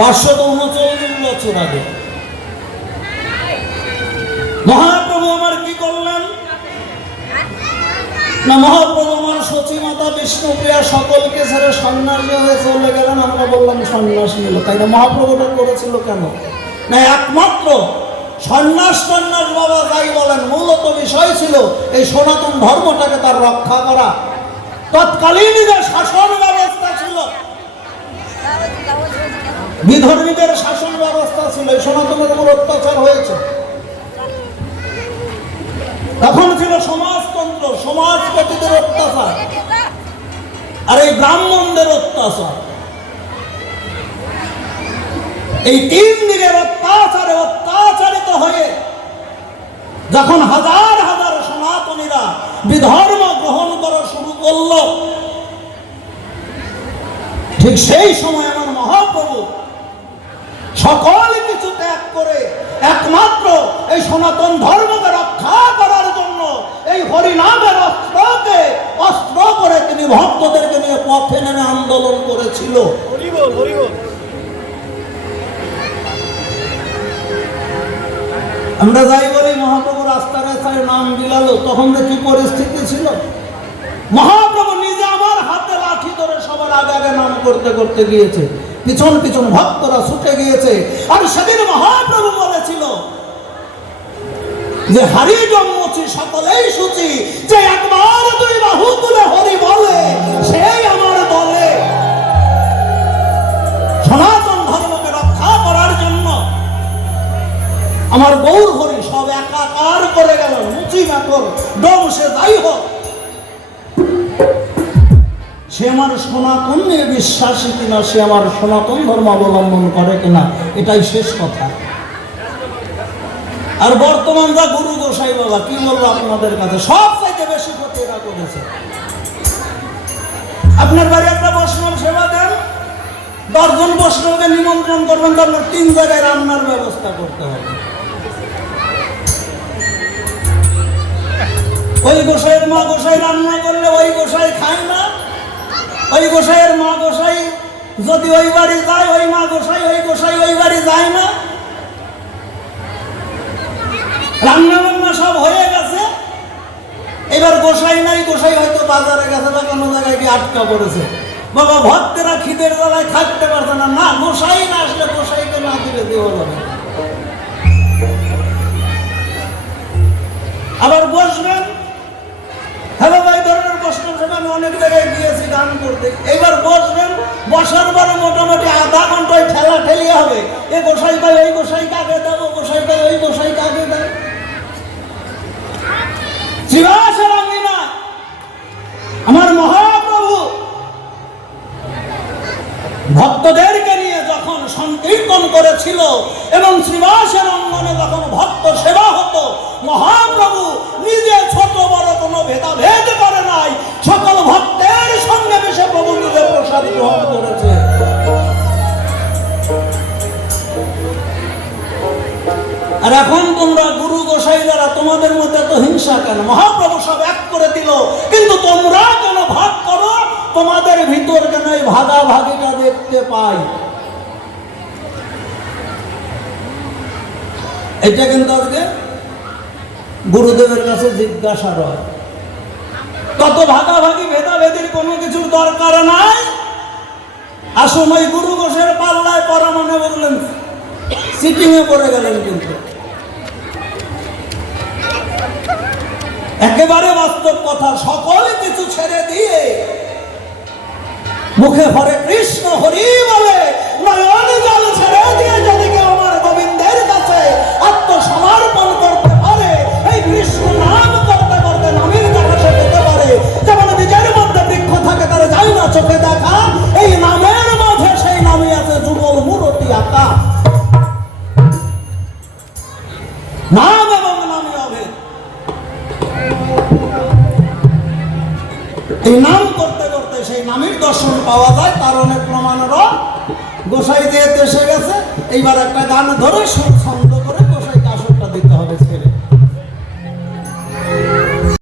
539 বছর আগে মহাপ্রভু আমার কি করলেন না, মহাপ্রভু আমার সচিমাতা বিষ্ণুপ্রিয়া সকলকে ছেড়ে সন্ন্যাসী হয়ে চলে গেলেন। আমরা বললাম সন্ন্যাস নিল, তাই না? মহাপ্রভুটা করেছিল কেন না, একমাত্র সন্ন্যাস সন্ন্যাস বাবা যাই বলেন, মূলত বিষয় ছিল এই সনাতন ধর্মটাকে তার রক্ষা করা। তৎকালীন যে শাসন ব্যবস্থা ছিল, বিধর্মীদের শাসন ব্যবস্থা ছিল, এই সনাতনের উপর অত্যাচার হয়েছে। তখন ছিল সমাজতন্ত্র, সমাজপতিদের অত্যাচার আর এই ব্রাহ্মণদের অত্যাচার। এই তিন দিকের অত্যাচারে অত্যাচারিত হয়ে যখন হাজার হাজার সনাতনীরা বিধর্ম গ্রহণ করা শুরু করল, ঠিক সেই সময় আমার মহাপ্রভু সকল কিছু ত্যাগ করে একমাত্র এই সনাতন ধর্মকে রক্ষা করার জন্য এই হরিনামের অস্ত্রকে অস্ত্র করে তিনি ভক্তদেরকে নিয়ে পথে নেমে আন্দোলন করেছিল। আমরা যাই বলি মহাপ্রভু রাস্তায় রাস্তায় নাম বিলালো, তখন কি পরিস্থিতি ছিল? মহাপ্রভু নিজে আমার হাতে লাঠি ধরে সবার আগে আগে নাম করতে করতে গিয়েছে, পিছন পিছন ভক্তরা ছুটে গিয়েছে। আর সেদিন মহাপ্রভু বলেছিল যে হারি জন্মছি সকলেই সূচি, যে একবার দুই বাহু তুলে হরি বলে সেই আমার দলে। সনাতন ধর্মকে রক্ষা করার জন্য আমার গৌর হরি সব একাকার করে গেল। মুচি নাকর ডোম সে যাই হোক, সে আমার সনাতন নিয়ে বিশ্বাসী কিনা, সে আমার সনাতন ধর্ম অবলম্বন করে কিনা, এটাই শেষ কথা। আর বর্তমান যা গুরু গোসাই বাবা কি বলবো আপনাদের কাছে, সব চাইতে বেশি ক্ষতি এরা করেছে। আপনার বাড়ি একটা বৈষ্ণব সেবা দেন, 10 জন বৈষ্ণবকে নিমন্ত্রণ করবেন, তো আপনার 3 জায়গায় রান্নার ব্যবস্থা করতে হবে। ওই গোসাইয়ের মা গোসাই রান্না করলে ওই গোসাই খায় না, ওই গোসাইয়ের মা গোসাই যদি ওই বাড়ি যায়, ওই মা গোসাই ওই গোসাই ওই বাড়ি যায় না। রান্না বান্না সব হয়ে গেছে, এবার গোসাই নাই, গোসাই হয়তো বাজারে গেছে বা কোনো জায়গায় গিয়ে আটকা পড়েছে। বাবা ভক্তেরা খিদের জ্বালায় থাকতে পারছে না, না গোসাই না আসলে গোসাইকে না দিলে দেওয়া যাবে। আবার বসবেন, হ্যাঁ বাবা এই ধরনের প্রশ্ন আমি অনেক জায়গায় গিয়েছি গান করতে। এইবার বসবেন, বসার পরে মোটামুটি আধা ঘন্টায় ঠেলা ঠেলি হবে। এ গোসাই ভাই ওই গোসাই কাকে দেবো, গোসাই ভাই ওই গোসাই কাকে দেয়। শ্রীবাসের আঙ্গিনা আমার মহাপ্রভু ভক্তদেরকে নিয়ে যখন সংকীর্তন করেছিল এবং শ্রীবাসের অঙ্গনে যখন ভক্ত সেবা হতো, মহাপ্রভু নিজে ছোট বড় কোনো ভেদাভেদ করে নাই, সকল ভক্তের সঙ্গে মিশে প্রভু নিজে প্রসাদ গ্রহণ করেছে। আর এখন তোমরা গুরু গোসাই যারা, তোমাদের মধ্যে তো হিংসা কেন? মহাপ্রভু সব এক করে দিল, কিন্তু তোমরা কেন ভাগ করো? তোমাদের ভিতর কেন এই ভাগাভাগিটা দেখতে পাই? এটা কিন্তু আজকে গুরুদেবের কাছে জিজ্ঞাসা রয়। কত ভাগাভাগি ভেদাভেদির কোনো কিছুর দরকার নাই। আসুন ওই গুরু গোসাইয়ের পাল্লায় পড়া মনে বললেন, সিটিংয়ে পড়ে গেলেন। কিন্তু একেবারে বাস্তব কথা, সকল কিছু ছেড়ে দিয়ে মুখে হরে কৃষ্ণ হরি বলে নয়ন জল ছেড়ে দিয়ে যদি কেউ আমার গোবিন্দের কাছে আত্মসমর্পণ করতে পারে, এই কৃষ্ণ নাম করতে করতে নামের দেখা সে পেতে পারে। যেমন নিজের মধ্যে বৃক্ষ থাকে তারা যায় না চোখে দেখা, এই নামের মাঝে সেই নামে আছে যুগল মূরতি আঁকা। নাম এবং নামে অভেদ। এই নাম করতে করতে সেই নামের দর্শন পাওয়া যায়, তার অনেক প্রমাণেরও গোসাই দিয়ে এসে গেছে। এইবার একটা গান ধরে